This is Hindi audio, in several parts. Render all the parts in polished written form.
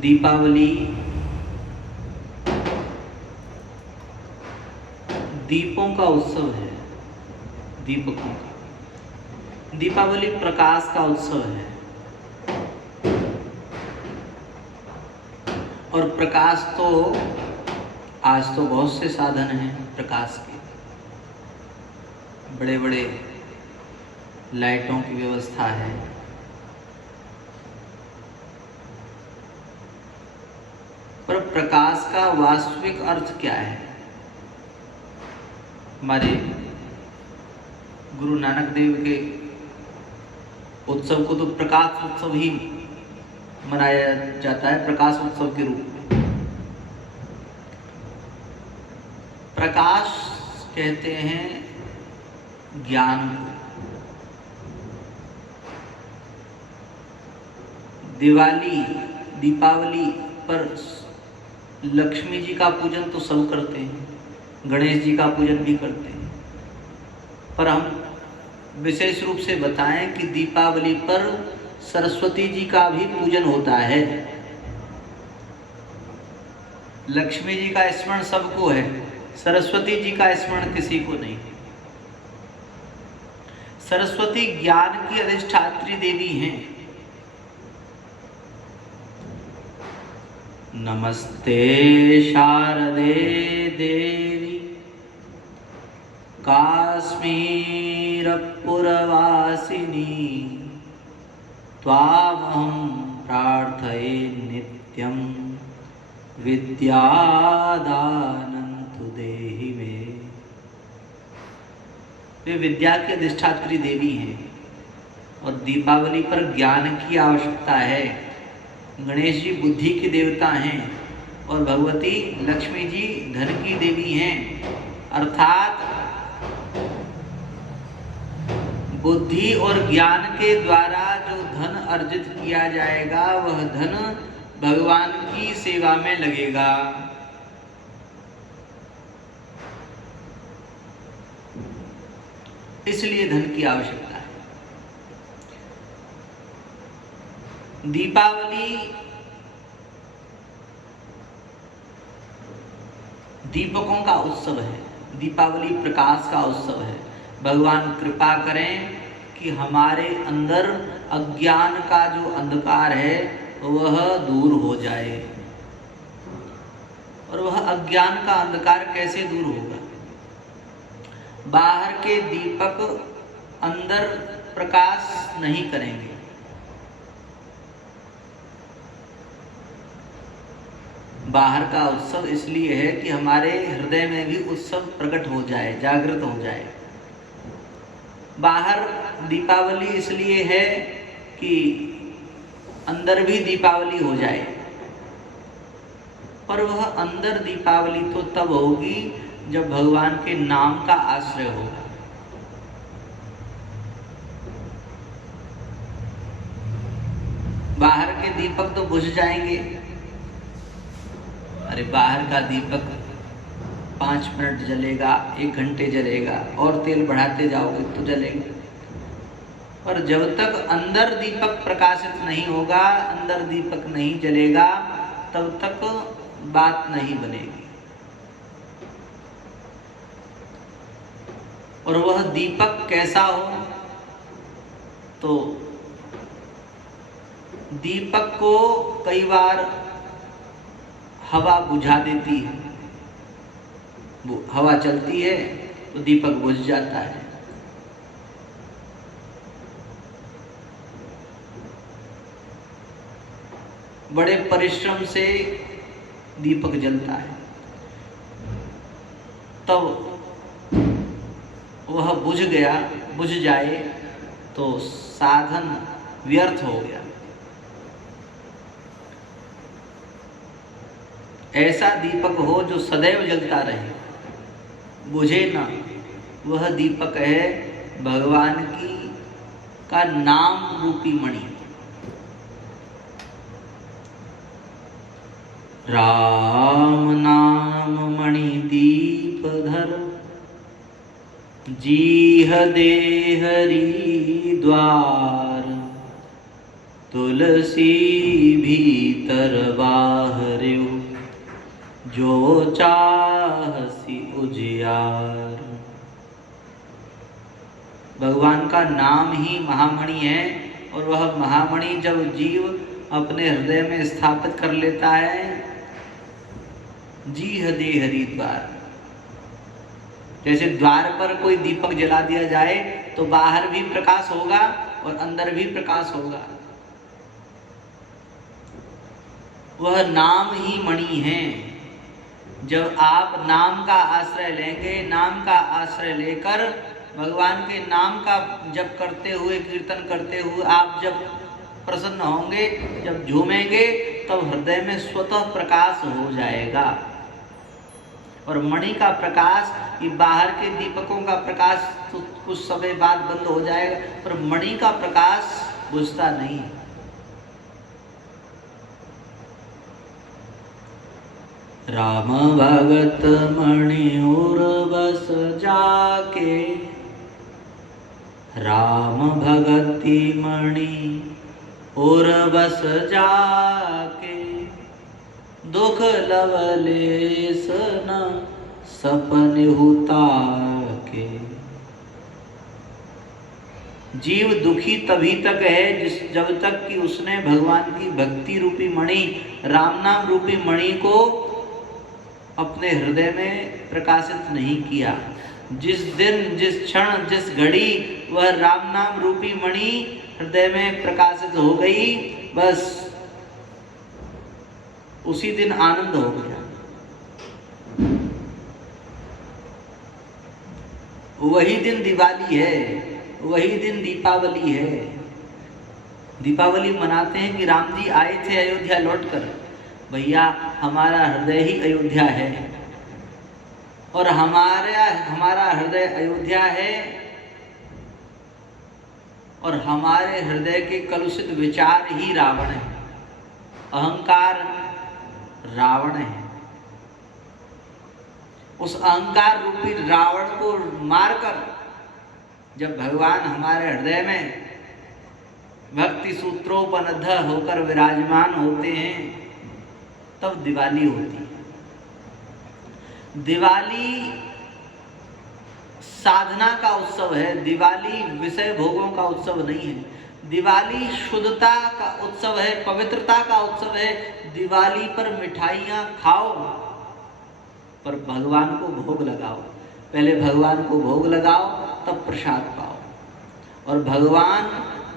दीपावली दीपों का उत्सव है। दीपकों का दीपावली प्रकाश का उत्सव है। और प्रकाश तो आज तो बहुत से साधन हैं प्रकाश के, बड़े बड़े लाइटों की व्यवस्था है। पर प्रकाश का वास्तविक अर्थ क्या है? हमारे गुरु नानक देव के उत्सव को तो प्रकाश उत्सव ही मनाया जाता है, प्रकाश उत्सव के रूप में। प्रकाश कहते हैं ज्ञान को। दीपावली पर लक्ष्मी जी का पूजन तो सब करते हैं, गणेश जी का पूजन भी करते हैं, पर हम विशेष रूप से बताएं कि दीपावली पर सरस्वती जी का भी पूजन होता है। लक्ष्मी जी का स्मरण सबको है, सरस्वती जी का स्मरण किसी को नहीं। सरस्वती ज्ञान की अधिष्ठात्री देवी हैं। नमस्ते शारदे देवी काश्मीर पुरवासिनी त्वामहं प्रार्थये नित्यं विद्यादानं तु देहि मे। वे विद्या की अधिष्ठात्री देवी हैं और दीपावली पर ज्ञान की आवश्यकता है। गणेश जी बुद्धि के देवता हैं और भगवती लक्ष्मी जी धन की देवी हैं। अर्थात बुद्धि और ज्ञान के द्वारा जो धन अर्जित किया जाएगा वह धन भगवान की सेवा में लगेगा। इसलिए धन की आवश्यकता है। दीपावली दीपकों का उत्सव है। दीपावली प्रकाश का उत्सव है। भगवान कृपा करें कि हमारे अंदर अज्ञान का जो अंधकार है वह दूर हो जाए। और वह अज्ञान का अंधकार कैसे दूर होगा? बाहर के दीपक अंदर प्रकाश नहीं करेंगे। बाहर का उत्सव इसलिए है कि हमारे हृदय में भी उत्सव प्रकट हो जाए, जागृत हो जाए। बाहर दीपावली इसलिए है कि अंदर भी दीपावली हो जाए। पर वह अंदर दीपावली तो तब होगी जब भगवान के नाम का आश्रय होगा। बाहर के दीपक तो बुझ जाएंगे। अरे बाहर का दीपक 5 मिनट जलेगा, 1 घंटे जलेगा, और तेल बढ़ाते जाओगे तो जलेगा। पर जब तक अंदर दीपक प्रकाशित नहीं होगा, अंदर दीपक नहीं जलेगा, तब तक बात नहीं बनेगी। और वह दीपक कैसा हो? तो दीपक को कई बार हवा बुझा देती है। वो हवा चलती है तो दीपक बुझ जाता है। बड़े परिश्रम से दीपक जलता है, तब वह बुझ जाए तो साधन व्यर्थ हो गया। ऐसा दीपक हो जो सदैव जलता रहे, बुझे ना। वह दीपक है भगवान की का नाम रूपी मणि। राम नाम मणि दीप धर जीह दे हरि द्वार। तुलसी भीतर बाहर्यो, जो चाहसी उजियार। भगवान का नाम ही महामणि है, और वह महामणि जब जीव अपने हृदय में स्थापित कर लेता है, जी हदे हरि द्वार। जैसे द्वार पर कोई दीपक जला दिया जाए तो बाहर भी प्रकाश होगा और अंदर भी प्रकाश होगा। वह नाम ही मणि है। जब आप नाम का आश्रय लेंगे, नाम का आश्रय लेकर भगवान के नाम का जप करते हुए, कीर्तन करते हुए आप जब प्रसन्न होंगे, जब झूमेंगे, तब हृदय में स्वतः प्रकाश हो जाएगा। और मणि का प्रकाश, ये बाहर के दीपकों का प्रकाश तो कुछ समय बाद बंद हो जाएगा, पर मणि का प्रकाश बुझता नहीं। राम भगत मणि उर बस जाके, राम भगति मणि उर बस जाके, दुख लवलेस न सपन हुता के। जीव दुखी तभी तक है जब तक कि उसने भगवान की भक्ति रूपी मणि, राम नाम रूपी मणि को अपने हृदय में प्रकाशित नहीं किया। जिस दिन, जिस क्षण, जिस घड़ी वह राम नाम रूपी मणि हृदय में प्रकाशित हो गई, बस उसी दिन आनंद हो गया। वही दिन दिवाली है, वही दिन दीपावली है। दीपावली मनाते हैं कि राम जी आए थे अयोध्या लौटकर। भैया, हमारा हृदय ही अयोध्या है, और हमारा हृदय अयोध्या है, और हमारे हृदय के कलुषित विचार ही रावण है। अहंकार रावण है। उस अहंकार रूपी रावण को मारकर जब भगवान हमारे हृदय में भक्ति सूत्रोपनध होकर विराजमान होते हैं, तब दिवाली होती है। दिवाली साधना का उत्सव है, दिवाली विषय भोगों का उत्सव नहीं है। दिवाली शुद्धता का उत्सव है, पवित्रता का उत्सव है। दिवाली पर मिठाइयाँ खाओ, पर भगवान को भोग लगाओ। पहले भगवान को भोग लगाओ, तब प्रसाद पाओ। और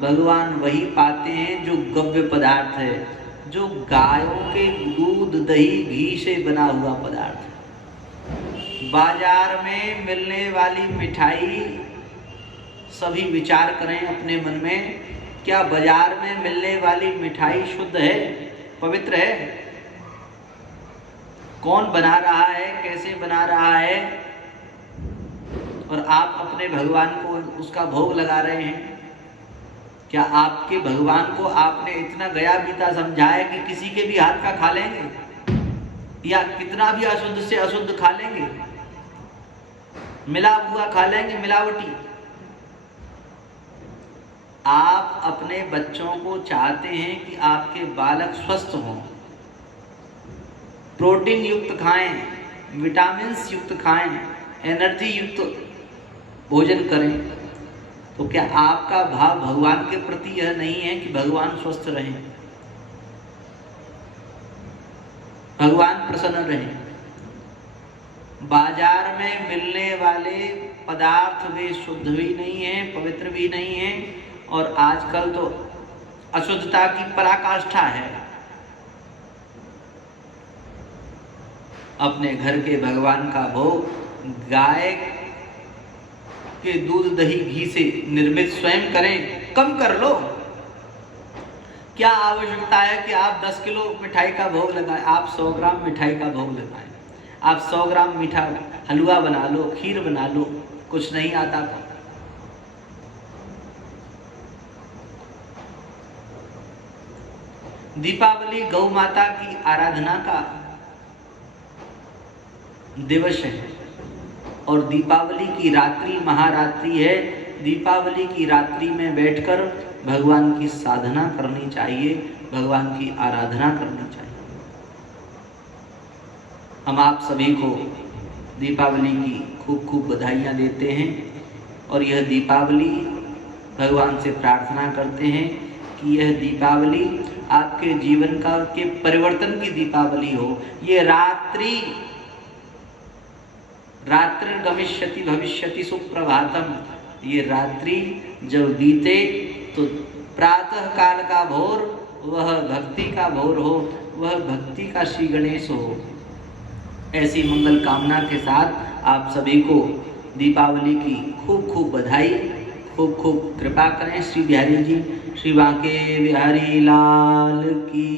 भगवान वही पाते हैं जो गव्य पदार्थ है, जो गायों के दूध, दही, घी से बना हुआ पदार्थ है। बाजार में मिलने वाली मिठाई, सभी विचार करें अपने मन में, क्या बाजार में मिलने वाली मिठाई शुद्ध है, पवित्र है? कौन बना रहा है, कैसे बना रहा है? और आप अपने भगवान को उसका भोग लगा रहे हैं। क्या आपके भगवान को आपने इतना गया बीता समझाया कि किसी के भी हाथ का खा लेंगे, या कितना भी अशुद्ध से अशुद्ध खा लेंगे, मिला हुआ खा लेंगे, मिलावटी? आप अपने बच्चों को चाहते हैं कि आपके बालक स्वस्थ हों, प्रोटीन युक्त खाएं, विटामिन्स युक्त खाएं, एनर्जी युक्त भोजन करें, तो क्या आपका भाव भगवान के प्रति यह नहीं है कि भगवान स्वस्थ रहें, भगवान प्रसन्न रहें? बाजार में मिलने वाले पदार्थ वे शुद्ध भी नहीं हैं, पवित्र भी नहीं हैं, और आजकल तो अशुद्धता की पराकाष्ठा है। अपने घर के भगवान का भोग गाय के दूध, दही, घी से निर्मित स्वयं करें, कम कर लो। क्या आवश्यकता है कि आप 10 किलो मिठाई का भोग लगाएं? आप 100 ग्राम मिठाई का भोग लगाएं। आप 100 ग्राम मीठा हलवा बना लो, खीर बना लो, कुछ नहीं आता तो। दीपावली गौ माता की आराधना का दिवस है, और दीपावली की रात्रि महारात्रि है। दीपावली की रात्रि में बैठकर भगवान की साधना करनी चाहिए, भगवान की आराधना करनी चाहिए। हम आप सभी को दीपावली की खूब खूब बधाइयाँ देते हैं और यह दीपावली भगवान से प्रार्थना करते हैं कि यह दीपावली आपके जीवन का के परिवर्तन की दीपावली हो। ये रात्रिर्गमिष्यति भविष्यति सुप्रभातम, ये रात्रि जब बीते तो प्रातः काल का भोर वह भक्ति का भोर हो, वह भक्ति का श्री गणेश हो। ऐसी मंगल कामना के साथ आप सभी को दीपावली की खूब खूब बधाई, खूब खूब कृपा करें। श्री बिहारी जी, श्री बांके बिहारी लाल की।